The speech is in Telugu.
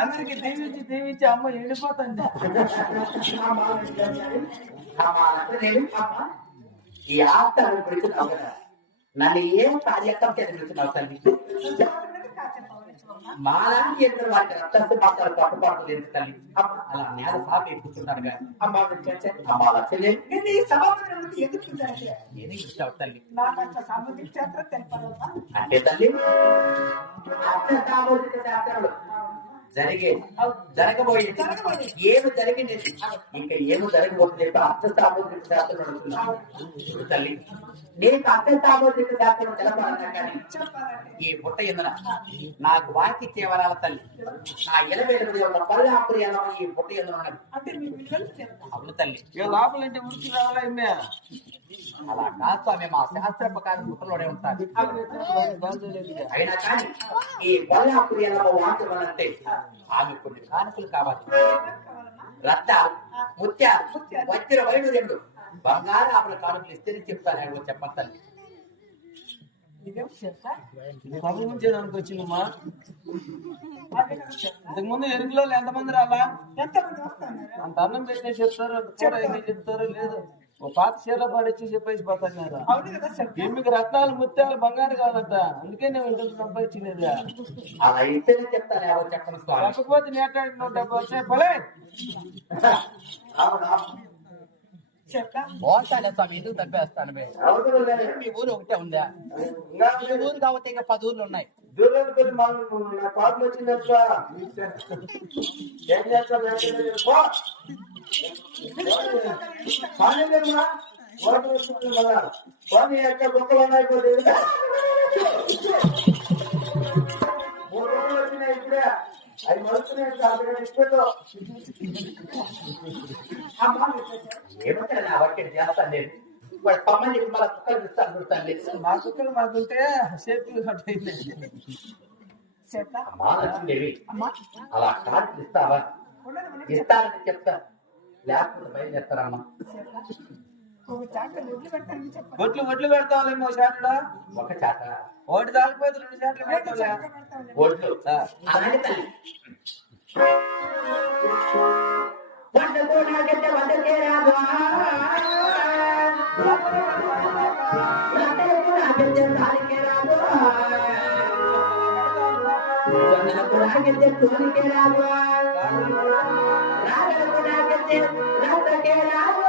అందరికి దీవించి దీవించి అమ్మ ఎండిపోతుంది. ఈ ఆస్తి పిలుచున్నావు కదా, నన్ను ఏం కార్యక్రమం పిలుచున్నావు తల్లి? మాలాంటి ఇద్దరు వాటి రక్తస్తు మాత్రం పట్టుబాటు లేదు తల్లి. అలా నేల సాపి కూర్చుంటాను కానీ ఏది ఇచ్చావు తల్లి? అంటే తల్లి జరగబోయే ఏమి జరిగింది ఇంకా ఏమి జరగబోతుంది అర్థ సామూహిక శాస్త్రం తల్లి. నీకు అర్థ సామూహిక శాస్త్రం తెలపాలన్నా కానీ ఈ బుట్ట ఎందున నాకు వాకి చేవరాల తల్లి. నా ఎలవేలు ఉన్న పల్లాపురి ఎలా ఈ బుట్ట ఎందున అవును తల్లి. లోపలంటే ఉడికి రావాలన్నా అలా కాదు స్వామి, మా శాస్త్ర ప్రకారం బుట్టలోనే ఉంటారు. అయినా కానీ ఈ పల్లాపురి ఎలా వాకి వలంటే ఆమె కొన్ని కానుకలు కావాలి. రత్నాలు, ముత్యాలు, వజ్ర వైడూర్యములు, బంగారు ఆమె కానుకలు ఇస్తేనే చెప్తాను. చెప్పండి తల్లి. సభించడానికి వచ్చిందమ్మా. ఇంతకు ముందు ఎరుకులో ఎంతమంది రాలా? అంత అన్నం పెట్టే చెప్తారు, చెప్తారు లేదు. ఓ పాత చీర పాడిచ్చి చెప్పేసి పోతాను. మీకు రత్నాలు ముత్యాలు బంగారు కావాలంట, అందుకే నేను ఇంత సంపాదించినది. అలా ఇస్తేనే చెప్తాను. చెప్పకపోతే నేటాడిన 70 వచ్చాయి పోలే. స్వామి ఎందుకు తప్పేస్తాను? మీ ఊరు ఒకటే ఉందా? ఈ ఊరు కాబట్టి ఇంకా 10 ఊర్లు ఉన్నాయి. ఇప్పుడే అది మలుస్తున్నాయి. ఏమంటారు వాటి చేస్తాను నేను. పమ్మని మళ్ళీ కుక్కలు ఇస్తాను చూస్తాను. మా కుక్కలు మాకుంటే సేఫ్టీ లక్ష్మీదేవి అలా కార్డు ఇస్తావా? ఇస్తానని చెప్తా, లేకపోతే బయలుదేరుతారమ్మా. ఒట్లు పెడతావాలేమో చాటడా? ఒక చాట ఒకటి దాలిపోతే 2 చాట్లు పెడతావులే. ఒట్లు అలాంటి తల్లి రాదు